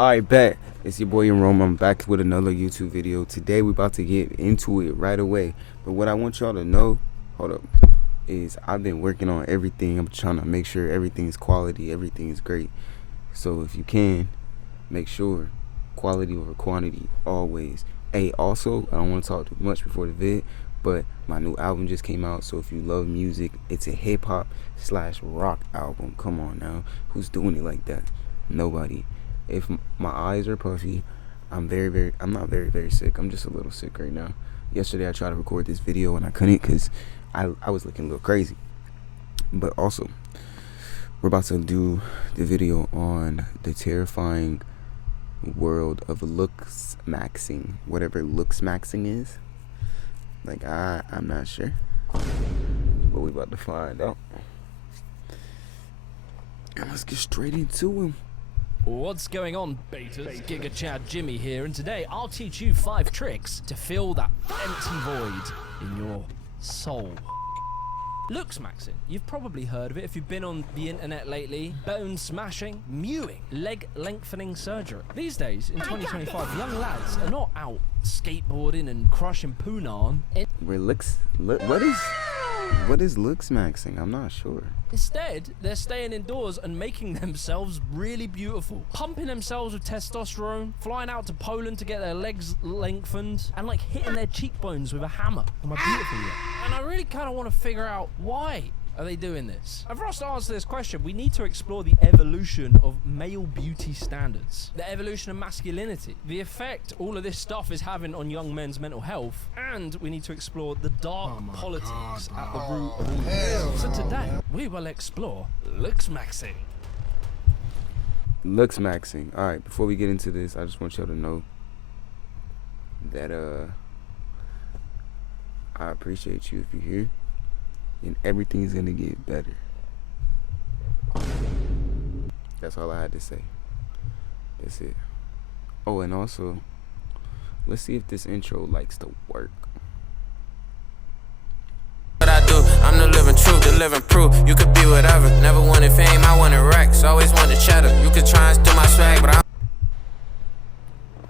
Alright, bet. It's your boy in Rome. I'm back with another YouTube video. Today we're about to get into it right away. But what I want y'all to know, hold up, is I've been working on everything. I'm trying to make sure everything's quality, everything's great. So if you can, make sure quality over quantity always. Hey, also, I don't want to talk too much before the vid, but my new album just came out. So if you love music, it's a hip-hop/rock album. Come on now. Who's doing it like that? Nobody. If my eyes are puffy, I'm not very sick. I'm just a little sick right now. Yesterday I tried to record this video and I couldn't because I was looking a little crazy. But also, we're about to do the video on the terrifying world of Looksmaxxing. Whatever Looksmaxxing is. Like, I'm not sure. But we about to find out. And let's get straight into him. What's going on, betas? Giga Chad Jimmy here, and today I'll teach you 5 tricks to fill that empty void in your soul. Looksmaxxing. You've probably heard of it if you've been on the internet lately. Bone smashing, mewing, leg lengthening surgery. These days, in 2025, young lads are not out skateboarding and crushing punaan. What is Looksmaxxing? I'm not sure. Instead, they're staying indoors and making themselves really beautiful. Pumping themselves with testosterone, flying out to Poland to get their legs lengthened, and like hitting their cheekbones with a hammer. Am I beautiful yet? And I really kind of want to figure out why are they doing this? And for us to answer this question, we need to explore the evolution of male beauty standards, the evolution of masculinity, the effect all of this stuff is having on young men's mental health, and we need to explore the dark politics at the root of all of this. So today, we will explore Looksmaxxing. Looksmaxxing. Alright, before we get into this, I just want y'all to know that I appreciate you if you're here. And everything's gonna get better. That's all I had to say. That's it. Oh, and also, let's see if this intro likes to work. What I do, I'm the living truth, the living proof. You could be whatever. Never wanted fame, I wanted racks. Always wanted cheddar. You could try and steal my swag, but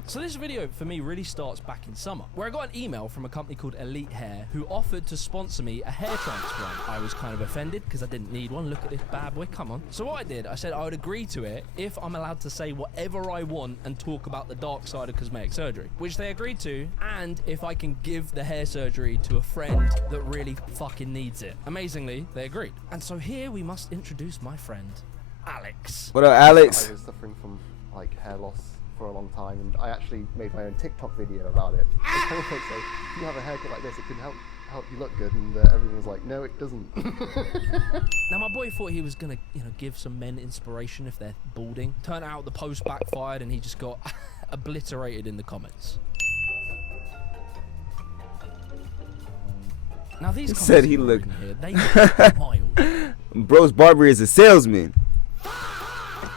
So this video for me really starts back in summer, where I got an email from a company called Elite Hair who offered to sponsor me a hair transplant. I was kind of offended because I didn't need one. Look at this bad boy, come on. So what I did, I said I would agree to it if I'm allowed to say whatever I want and talk about the dark side of cosmetic surgery, which they agreed to, and if I can give the hair surgery to a friend that really fucking needs it. Amazingly, they agreed. And so here we must introduce my friend, Alex. What up, Alex? I was suffering from like hair loss for a long time, and I actually made my own TikTok video about it. It's kind of like, say, if you have a haircut like this, it can help you look good, and everyone was like, no, it doesn't. Now my boy thought he was gonna, give some men inspiration if they're balding. Turned out the post backfired, and he just got obliterated in the comments. Now these comments said he looked here, they look mild. Bro's barber is a salesman.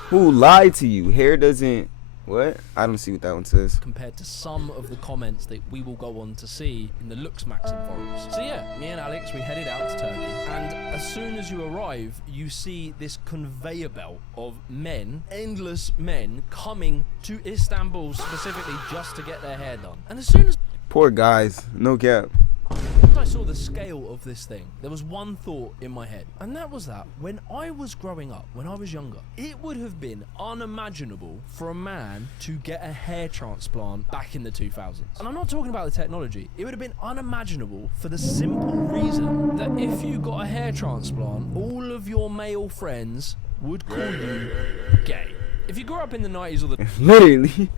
Who lied to you? Hair doesn't. What? I don't see what that one says. Compared to some of the comments that we will go on to see in the Looksmaxxing forums. So yeah, me and Alex, we headed out to Turkey, and as soon as you arrive, you see this conveyor belt of men, endless men, coming to Istanbul specifically just to get their hair done. And as soon as Poor guys, no cap. I saw the scale of this thing, there was one thought in my head, and that was that when I was growing up, when I was younger, it would have been unimaginable for a man to get a hair transplant back in the 2000s. And I'm not talking about the technology. It would have been unimaginable for the simple reason that if you got a hair transplant, all of your male friends would call you gay. If you grew up in the 90s or the Literally.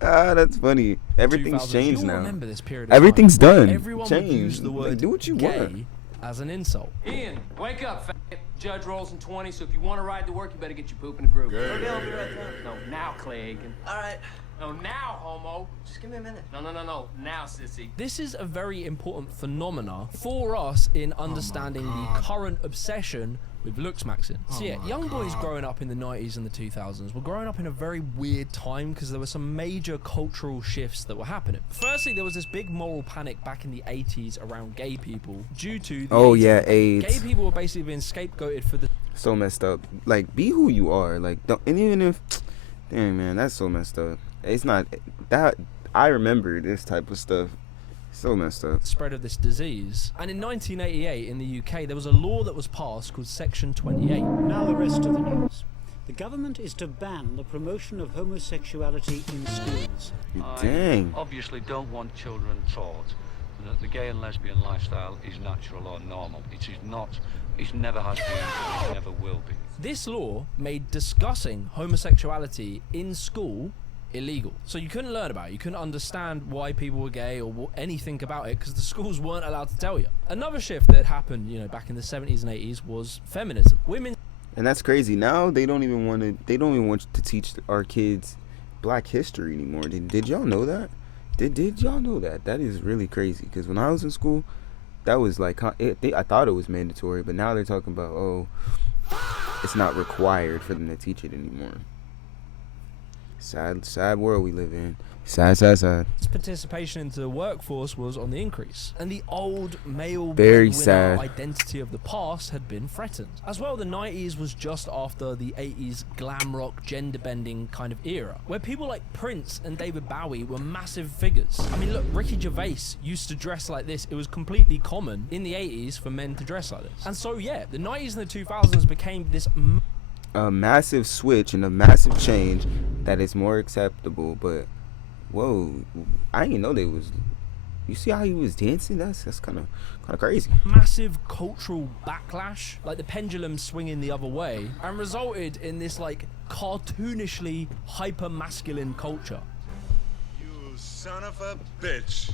That's funny. Everything's changed now. Remember this period Everything's done. Everyone would use Changed. the word Like, do what you gay want. as an insult. Ian, wake up, fat. Judge rolls in 20, so if you want to ride to work, you better get your poop in a groove. Okay, I'll be right down. No, now, Clay Aiken. All right, No, now, homo. just give me a minute. No, now, sissy. This is a very important phenomena for us in understanding the current obsession with Looksmaxxing. So yeah, young boys growing up in the 90s and the 2000s were growing up in a very weird time because there were some major cultural shifts that were happening. Firstly, there was this big moral panic back in the 80s around gay people due to the AIDS. Gay people were basically being scapegoated for the So messed up. Like, be who you are. Like, don't, and even if Dang, man, that's so messed up. It's not that I remember this type of stuff. So messed up. Spread of this disease. And in 1988 in the UK, there was a law that was passed called Section 28. Now the rest of the news. The government is to ban the promotion of homosexuality in schools. Dang. I obviously don't want children taught that the gay and lesbian lifestyle is natural or normal. It is not. It never has been. It never will be. This law made discussing homosexuality in school illegal. So you couldn't learn about it. You couldn't understand why people were gay or anything about it because the schools weren't allowed to tell you. Another shift that happened, you know, back in the 70s and 80s was feminism. Women. And that's crazy. Now they don't even want to teach our kids Black history anymore. Did y'all know that? Did y'all know that? That is really crazy. Because when I was in school, that was like I thought it was mandatory, but now they're talking about, oh, it's not required for them to teach it anymore. Sad world we live in. Sad. Participation into the workforce was on the increase, and the old male Very breadwinner sad. identity of the past had been threatened. As well, the 90s was just after the 80s glam rock, gender bending kind of era, where people like Prince and David Bowie were massive figures. I mean, look, Ricky Gervais used to dress like this. It was completely common in the 80s for men to dress like this. And so, yeah, the 90s and the 2000s became this A massive switch and a massive change that is more acceptable, but whoa, I didn't know they was. You see how he was dancing? That's kind of crazy. massive cultural backlash, like the pendulum swinging the other way, and resulted in this like cartoonishly hyper masculine culture. You son of a bitch.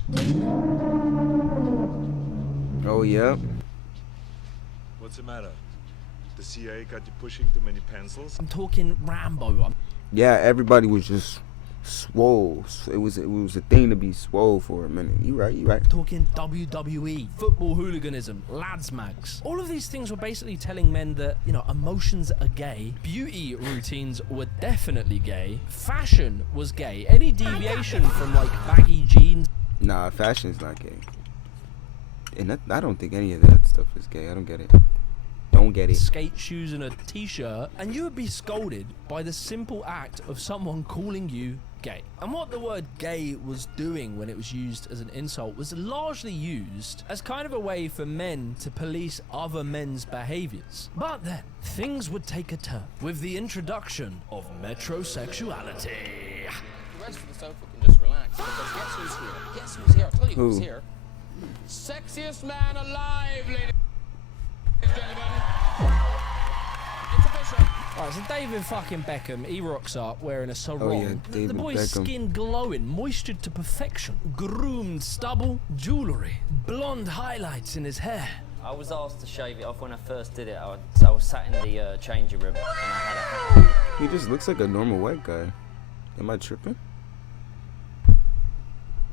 Oh yeah. What's the matter? The CIA got you pushing too many pencils? I'm talking Rambo. Yeah, everybody was just swole. It was a thing to be swole for a minute. You right. I'm talking WWE, football hooliganism, lads mags. All of these things were basically telling men that, you know, emotions are gay, beauty routines were definitely gay, fashion was gay. Any deviation from like baggy jeans. Nah, fashion's not gay. And I don't think any of that stuff is gay. I don't get it. Don't get it. Skate shoes and a t-shirt, and you would be scolded by the simple act of someone calling you gay. And what the word gay was doing when it was used as an insult was largely used as kind of a way for men to police other men's behaviors. But then things would take a turn with the introduction of metrosexuality. The rest of the sofa can just relax because guess who's here? Guess who's here? I'll tell you who's Who? here. Sexiest man alive, ladies and gentlemen. It's official. Alright, so David fucking Beckham, he rocks up wearing a sarong. Oh, yeah, the David boy's Beckham. skin glowing, moistured to perfection, groomed stubble, jewellery, blonde highlights in his hair. I was asked to shave it off when I first did it. I was sat in the changing room and I had a hat. He just looks like a normal white guy. Am I tripping?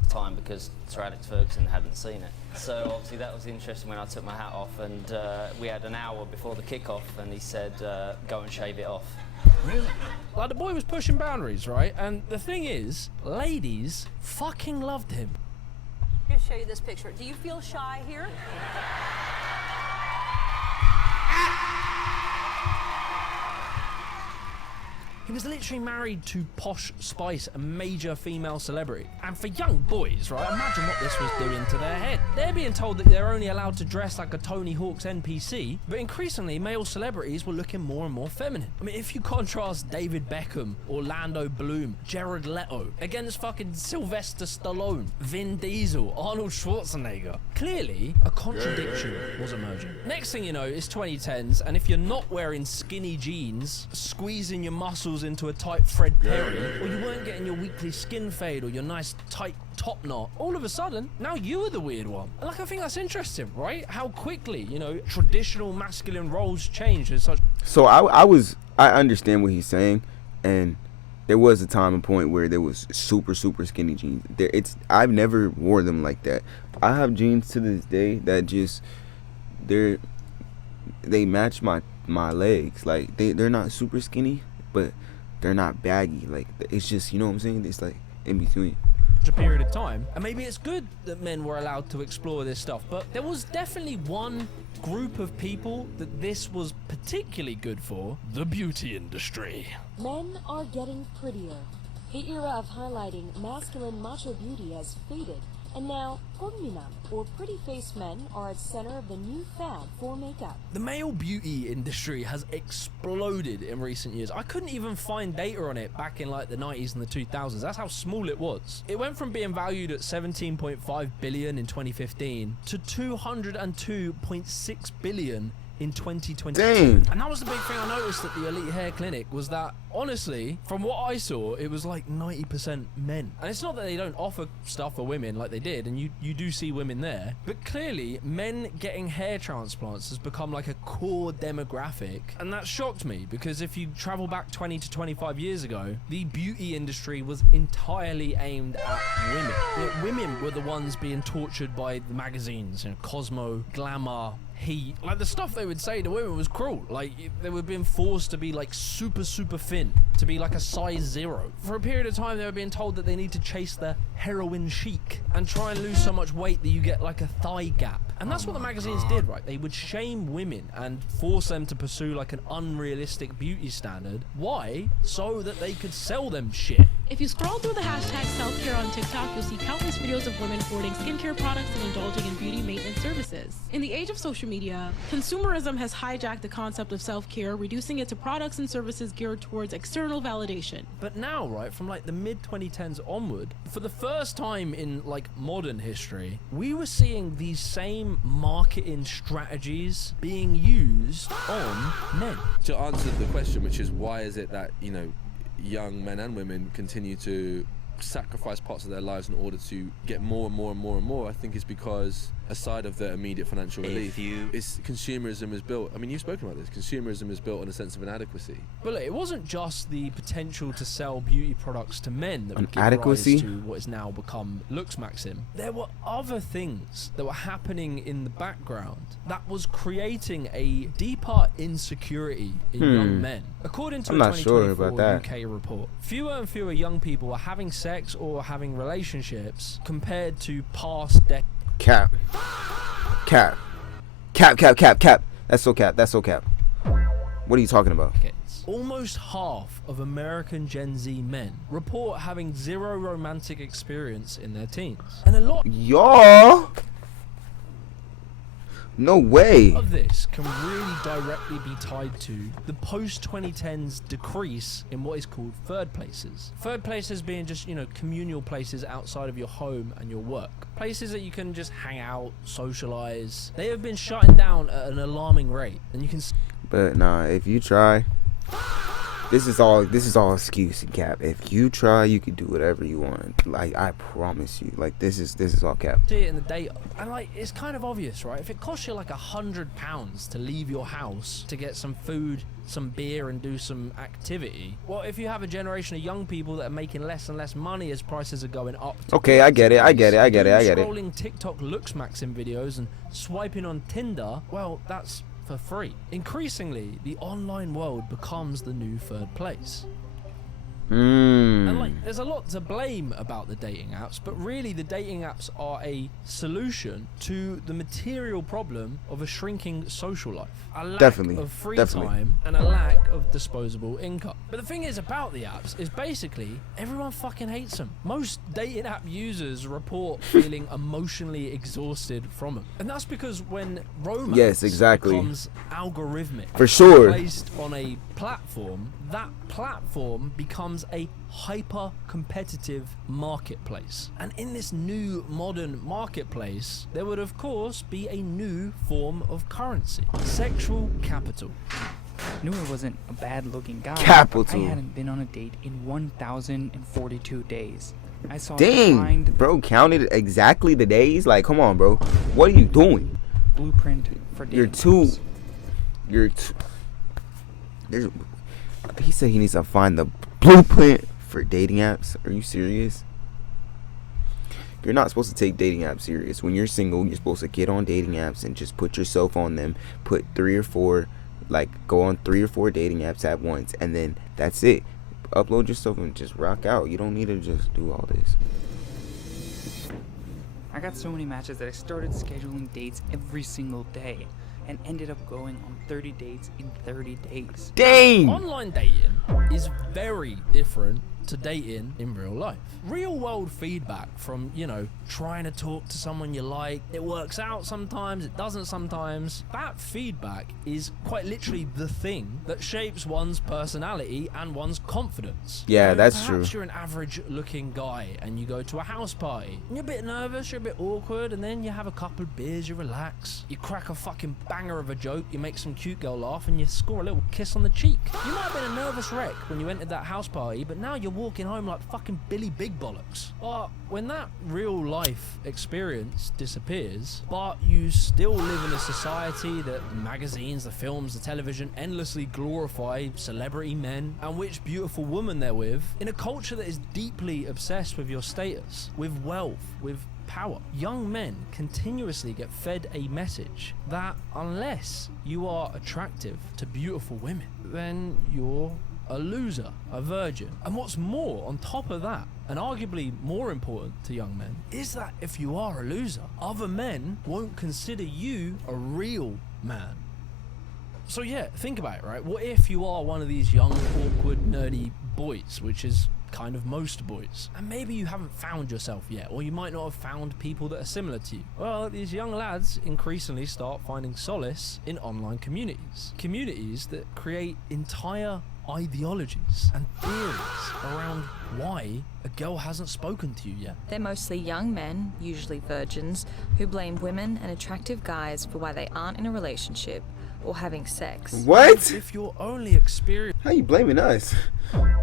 Time because Sir Alex Ferguson hadn't seen it. So obviously that was interesting when I took my hat off, and we had an hour before the kickoff and he said go and shave it off. Really? Like, the boy was pushing boundaries, right? And the thing is, ladies fucking loved him. I'm gonna show you this picture. Do you feel shy here? He was literally married to Posh Spice, a major female celebrity. And for young boys, right, imagine what this was doing to their head. They're being told that they're only allowed to dress like a Tony Hawk's NPC, but increasingly male celebrities were looking more and more feminine. I mean, if you contrast David Beckham, Orlando Bloom, Jared Leto against fucking Sylvester Stallone, Vin Diesel, Arnold Schwarzenegger, clearly a contradiction was emerging. Next thing you know, it's 2010s, and if you're not wearing skinny jeans, squeezing your muscles into a tight Fred Perry, or you weren't getting your weekly skin fade or your nice tight top knot, all of a sudden now you were the weird one. And like, I think that's interesting, right? How quickly, you know, traditional masculine roles change in such. So I understand what he's saying, and there was a time and point where there was super skinny jeans. I've never wore them like that. I have jeans to this day that just they match my legs. Like they're not super skinny, but they're not baggy. Like, it's just, you know what I'm saying? It's like in between. such a period of time. And maybe it's good that men were allowed to explore this stuff, but there was definitely one group of people that this was particularly good for: the beauty industry. Men are getting prettier. The era of highlighting masculine macho beauty has faded, and now gonminam, or pretty-faced men, are at center of the new fad for makeup. The male beauty industry has exploded in recent years. I couldn't even find data on it back in like the 90s and the 2000s. That's how small it was. It went from being valued at 17.5 billion in 2015 to 202.6 billion in 2022. Dang. And that was the big thing I noticed at the Elite Hair Clinic, was that honestly, from what I saw, it was like 90% men. And it's not that they don't offer stuff for women like they did, and you do see women there, but clearly men getting hair transplants has become like a core demographic. And that shocked me, because if you travel back 20 to 25 years ago, the beauty industry was entirely aimed at women. You know, women were the ones being tortured by the magazines, you know, Cosmo, Glamour, Heat. Like, the stuff they would say to women was cruel. Like, they were being forced to be like super thin, to be like a size 0. For a period of time, they were being told that they need to chase the heroin chic and try and lose so much weight that you get like a thigh gap. And that's what the magazines did, right? They would shame women and force them to pursue like an unrealistic beauty standard. Why? So that they could sell them shit. If you scroll through the hashtag self-care on TikTok, you'll see countless videos of women hoarding skincare products and indulging in beauty maintenance services. In the age of social media, consumerism has hijacked the concept of self-care, reducing it to products and services geared towards external validation. But now, right, from like the mid-2010s onward, for the first time in like modern history, we were seeing these same marketing strategies being used on men. To answer the question, which is why is it that, you know, young men and women continue to sacrifice parts of their lives in order to get more and more and more and more, I think is because, aside of the immediate financial relief, it's consumerism is built. I mean, you've spoken about this. Consumerism is built on a sense of inadequacy. But look, it wasn't just the potential to sell beauty products to men that would give Inadequacy? rise to what has now become Looksmaxxing. There were other things that were happening in the background that was creating a deeper insecurity in young men. According to I'm a not sure 2024 about that. UK report, fewer and fewer young people are having sex or having relationships compared to past decades. Cap. Cap. Cap, cap, cap, cap. That's so cap. That's so cap. What are you talking about? Almost half of American Gen Z men report having zero romantic experience in their teens. And a lot Y'all. No way. of this can really directly be tied to the post-2010s decrease in what is called third places. Third places being just, you know, communal places outside of your home and your work. Places that you can just hang out, socialize. They have been shutting down at an alarming rate. And you can... But nah, if you try, this is all excuse and cap. If you try, you can do whatever you want. Like, I promise you. Like, this is all cap. see it in the data, and like, it's kind of obvious, right? If it costs you like £100 to leave your house to get some food, some beer, and do some activity, well, if you have a generation of young people that are making less and less money as prices are going up, Okay, I get it. scrolling TikTok Looksmaxxing videos and swiping on Tinder, well, that's for free. Increasingly, the online world becomes the new third place. And like, there's a lot to blame about the dating apps, but really the dating apps are a solution to the material problem of a shrinking social life. A lack of free time and a lack of disposable income. But the thing is about the apps is basically everyone fucking hates them. Most dating app users report feeling emotionally exhausted from them. And that's because when romance becomes algorithmic, for sure, placed on a platform, that platform becomes a hyper-competitive marketplace. And in this new modern marketplace, there would of course be a new form of currency: sexual capital. Knew I wasn't a bad-looking guy. Capital. I hadn't been on a date in 1,042 days. I saw Dang, bro, counted exactly the days. Like, come on, bro. What are you doing? Blueprint for dating. He said he needs to find the blueprint for dating apps. Are you serious? You're not supposed to take dating apps serious. When you're single, you're supposed to get on dating apps and just put yourself on them. Put 3 or 4, like, go on 3 or 4 dating apps at once, and then that's it. Upload yourself and just rock out. You don't need to just do all this. I got so many matches that I started scheduling dates every single day and ended up going on 30 dates in 30 days. Dang! Online dating is very different to dating in real life. Real world feedback from, you know, trying to talk to someone you like, it works out sometimes, it doesn't sometimes. That feedback is quite literally the thing that shapes one's personality and one's confidence. Yeah, You know, that's perhaps true. you're an average looking guy and you go to a house party and you're a bit nervous, you're a bit awkward, and then you have a couple of beers, you relax, you crack a fucking banger of a joke, you make some cute girl laugh, and you score a little kiss on the cheek. You might have been a nervous wreck when you entered that house party, but now you're walking home like fucking Billy Big Bollocks. But when that real life experience disappears, but you still live in a society that the magazines, the films, the television endlessly glorify celebrity men and which beautiful woman they're with, in a culture that is deeply obsessed with your status, with wealth, with power, young men continuously get fed a message that unless you are attractive to beautiful women, then you're a loser, a virgin. And what's more, on top of that, and arguably more important to young men, is that if you are a loser, other men won't consider you a real man. So yeah, think about it, right? What if you are one of these young, awkward, nerdy boys, which is kind of most boys, and maybe you haven't found yourself yet, or you might not have found people that are similar to you? Well, these young lads increasingly start finding solace in online communities that create entire ideologies and theories around why a girl hasn't spoken to you yet. They're mostly young men, usually virgins, who blame women and attractive guys for why they aren't in a relationship or having sex. What? If your only experience, how you blaming us?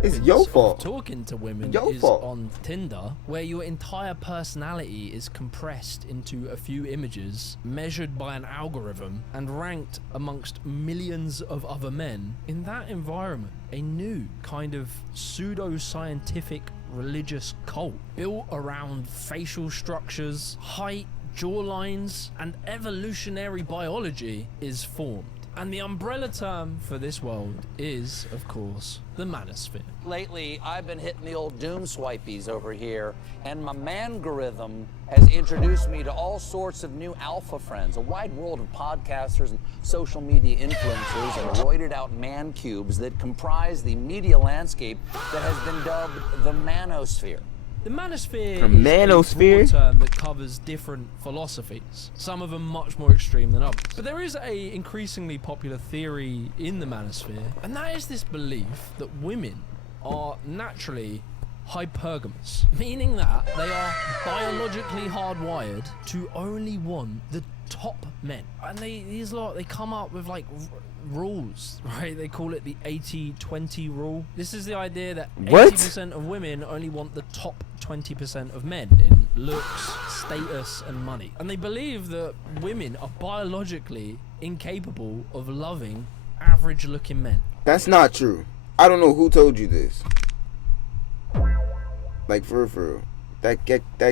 It's your fault. Talking to women Your is fault. on Tinder, where your entire personality is compressed into a few images, measured by an algorithm, and ranked amongst millions of other men. In that environment, a new kind of pseudo-scientific religious cult built around facial structures, height, jawlines, and evolutionary biology is formed. And the umbrella term for this world is, of course, the manosphere. Lately, I've been hitting the old doom swipies over here, and my mangorithm has introduced me to all sorts of new alpha friends, a wide world of podcasters and social media influencers and roided out man cubes that comprise the media landscape that has been dubbed the manosphere. The manosphere A is manosphere? a broad term that covers different philosophies, some of them much more extreme than others. But there is a increasingly popular theory in the manosphere, and that is this belief that women are naturally hypergamous, meaning that they are biologically hardwired to only want the top men. And these lot, they come up with like rules, right? They call it the 80-20 rule. This is the idea that 80% of women only want the top 20% of men in looks, status, and money. And they believe that women are biologically incapable of loving average-looking men. That's not true. I don't know who told you this. Like, for real. That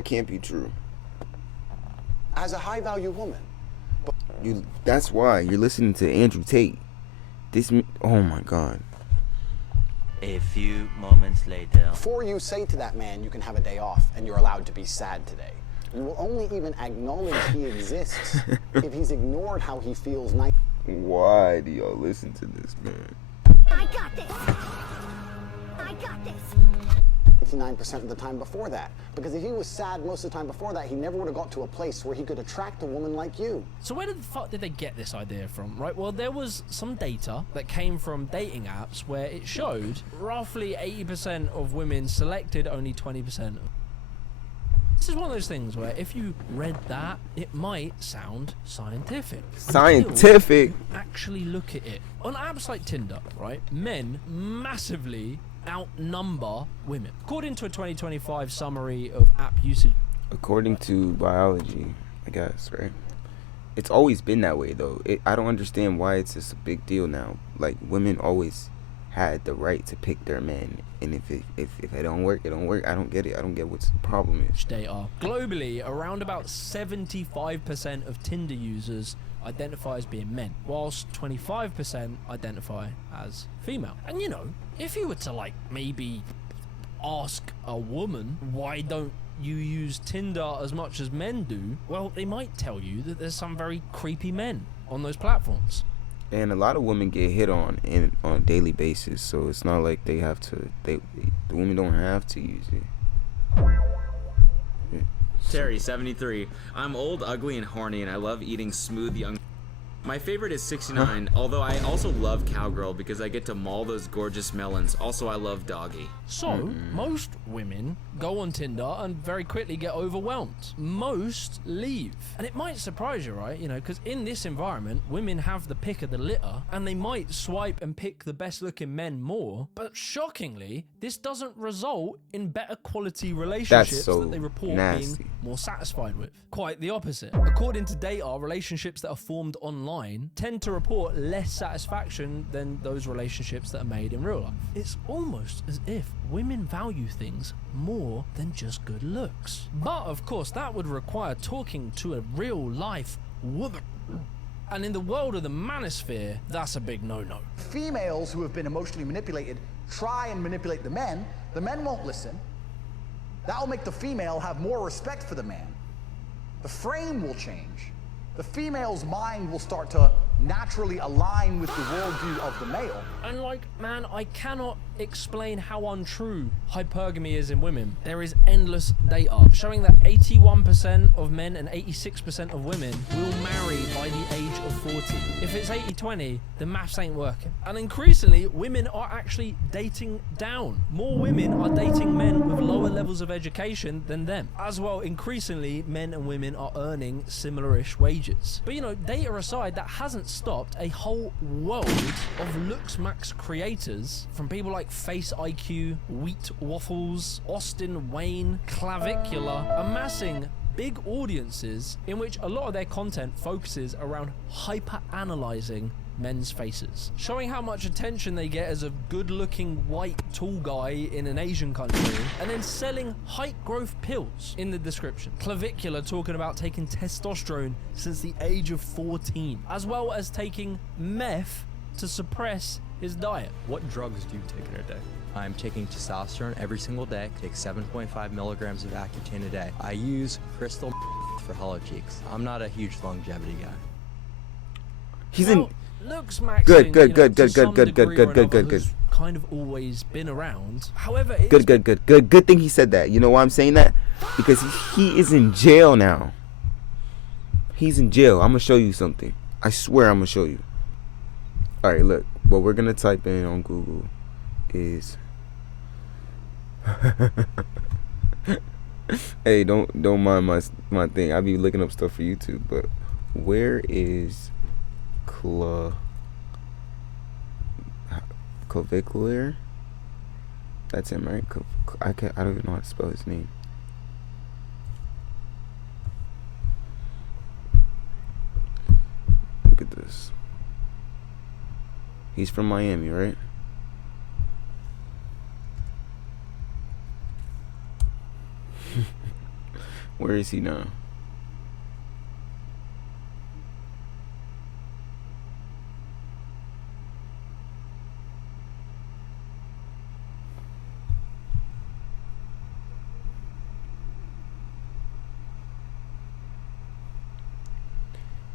can't be true. As a high-value woman. That's why you're listening to Andrew Tate. Oh my God. A few moments later. Before you say to that man you can have a day off and you're allowed to be sad today, you will only even acknowledge he exists if he's ignored how he feels. Why do y'all listen to this, man? I got this. I got this. 99% of the time before that. Because if he was sad most of the time before that, he never would have got to a place where he could attract a woman like you. So where the fuck did they get this idea from, right? Well, there was some data that came from dating apps where it showed roughly 80% of women selected only 20%. This is one of those things where if you read that, it might sound scientific. Scientific? Until you actually look at it. On apps like Tinder, right, men massively outnumber women. According to a 2025 summary of app usage. According to biology, I guess, right? It's always been that way, though. I don't understand why it's just a big deal now. Like, women always had the right to pick their men, and if it don't work, it don't work. I don't get it. I don't get what the problem is. Data. Globally, around about 75% of Tinder users identify as being men, whilst 25% identify as female. And you know, if you were to like maybe ask a woman, why don't you use Tinder as much as men do? Well, they might tell you that there's some very creepy men on those platforms. And a lot of women get hit on on a daily basis, so it's not like they have to. The women don't have to use it. Yeah. Terry, 73. I'm old, ugly, and horny, and I love eating smooth young. My favorite is 69, although I also love Cowgirl because I get to maul those gorgeous melons. Also, I love Doggy. So, most women go on Tinder and very quickly get overwhelmed. Most leave. And it might surprise you, right? You know, because in this environment, women have the pick of the litter, and they might swipe and pick the best looking men more. But shockingly, this doesn't result in better quality relationships that they report being more satisfied with. Quite the opposite. According to data, relationships that are formed online tend to report less satisfaction than those relationships that are made in real life. It's almost as if women value things more than just good looks. But of course, that would require talking to a real life woman. And in the world of the manosphere, that's a big no-no. Females who have been emotionally manipulated try and manipulate the men won't listen. That'll make the female have more respect for the man. The frame will change. The female's mind will start to naturally align with the worldview of the male. And like, man, I cannot explain how untrue hypergamy is in women. There is endless data showing that 81% of men and 86% of women will marry by the age of 40. If it's 80-20, the maths ain't working. And increasingly, women are actually dating down. More women are dating men with lower levels of education than them. As well, increasingly, men and women are earning similar-ish wages. But you know, data aside, that hasn't stopped a whole world of Looksmaxx creators, from people like Face IQ, Wheat Waffles, Austin Wayne, Clavicular, amassing big audiences in which a lot of their content focuses around hyper-analyzing men's faces, showing how much attention they get as a good-looking white tall guy in an Asian country, and then selling height growth pills in the description. Clavicular talking about taking testosterone since the age of 14, as well as taking meth to suppress his diet. What drugs do you take in a day? I'm taking testosterone every single day. Take 7.5 milligrams of Accutane a day. I use crystal for hollow cheeks. I'm not a huge longevity guy. He's in. Looksmaxxing, Good. Kind of always been around. However, good thing he said that. You know why I'm saying that? Because he is in jail now. He's in jail. I'm gonna show you something. I swear I'm gonna show you. All right, look. What we're gonna type in on Google is. Hey, don't mind my thing. I be looking up stuff for YouTube, but where is Clavicular? That's him, right? I don't even know how to spell his name. Look at this. He's from Miami, right? Where is he now?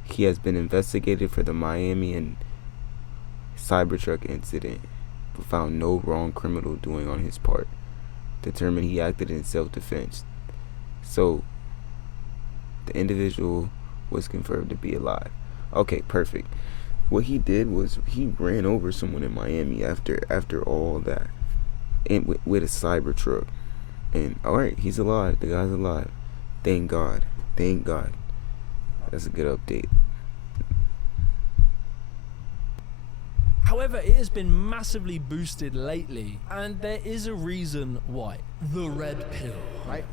He has been investigated for the Miami and Cybertruck incident, but found no wrong criminal doing on his part. Determined he acted in self-defense. So, the individual was confirmed to be alive. Okay, perfect. What he did was he ran over someone in Miami after all that, and with a Cybertruck. And all right, he's alive. The guy's alive. Thank God. Thank God. That's a good update. However, it has been massively boosted lately, and there is a reason why. The red pill. Right?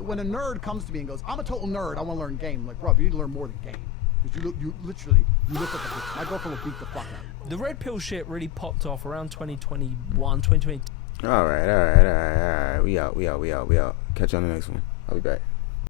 When a nerd comes to me and goes, I'm a total nerd, I want to learn game. I'm like, bro, you need to learn more than game. Because you literally look at the bitch. My girlfriend will beat the fuck out of you. The red pill shit really popped off around 2021, 2022. All right. We out. Catch you on the next one. I'll be back.